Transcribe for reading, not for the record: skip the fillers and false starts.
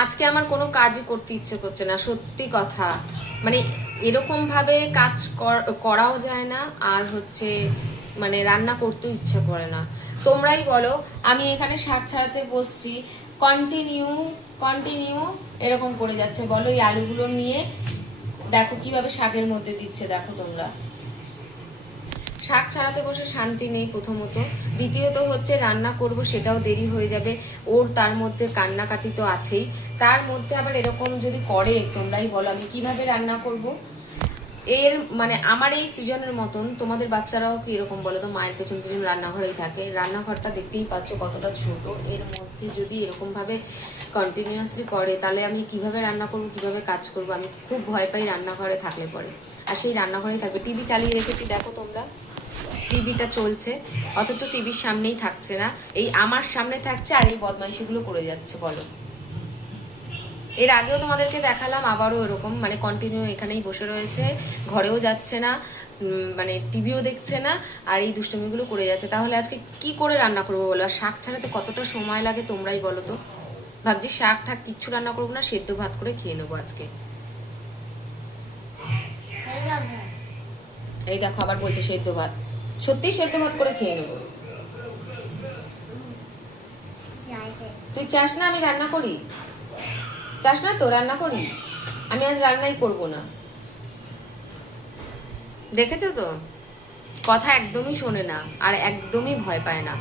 আজকে আমার কোনো কাজই করতে ইচ্ছে করছে না, সত্যি কথা। মানে এরকম ভাবে কাজ করাও যায় না, আর হচ্ছে মানে রান্না করতেও ইচ্ছে করে না। তোমরাই বলো, আমি এখানে শাক ছাড়াতে বসছি, কন্টিনিউ কন্টিনিউ এরকম করে যাচ্ছে। বলো, এই আলুগুলো নিয়ে দেখো কিভাবে শাকের মধ্যে দিচ্ছে, দেখো তোমরা। শাক ছাড়াতে বসে শান্তি নেই প্রথমত, দ্বিতীয়ত হচ্ছে রান্না করব সেটাও দেরি হয়ে যাবে, ওর তার মধ্যে কান্নাকাটি তো আছেই, তার মধ্যে আবার এরকম যদি করে, তোমরাই বলো আমি কিভাবে রান্না করব। এর মানে আমার এই সিজনের মতন তোমাদের বাচ্চারাও কি এরকম বলো তো, মায়ের পেছন পেছন রান্নাঘরেই থাকে, রান্নাঘরটা দেখতেই পাচ্ছ কতটা ছোট, এর মধ্যে যদি এরকম ভাবে কন্টিনিউয়াসলি করে তাহলে আমি কিভাবে রান্না করব, কিভাবে কাজ করব। আমি খুব ভয় পাই রান্নাঘরে থাকলে পরে, আর সেই রান্নাঘরেই থাকবে। টিভি চালিয়ে রেখেছি দেখো তোমরা, টিভিটা চলছে, অথচ টিভির সামনেই থাকছে না, এই আমার সামনে থাকছে আর এই বদমাইশিগুলো করে যাচ্ছে। বলো, এর আগেও তোমাদেরকে দেখালাম, আবারও এরকম মানে কন্টিনিউ এখানেই বসে রয়েছে, ঘরেও যাচ্ছে না, মানে টিভিও দেখছে না, আর এই দুষ্টুমিগুলো করে যাচ্ছে। তাহলে আজকে কি করে রান্না করবো বলো? আর শাক ছাড়াতে কতটা সময় লাগে তোমরাই বলো তো। ভাবছি শাক ঠাক কিচ্ছু রান্না করবো না, সেদ্ধ ভাত করে খেয়ে নেবো আজকে। এই দেখো আবার বলছে সেদ্ধ ভাত, সত্যি সেদ্ধ ভাত করে খেয়ে নেবো। তুই চাস না আমি রান্না করি? চাস না তো রান্না করি? আমি আজ রান্নাই করব না। দেখেছো তো, কথা একদমই শোনে না আর একদমই ভয় পায় না।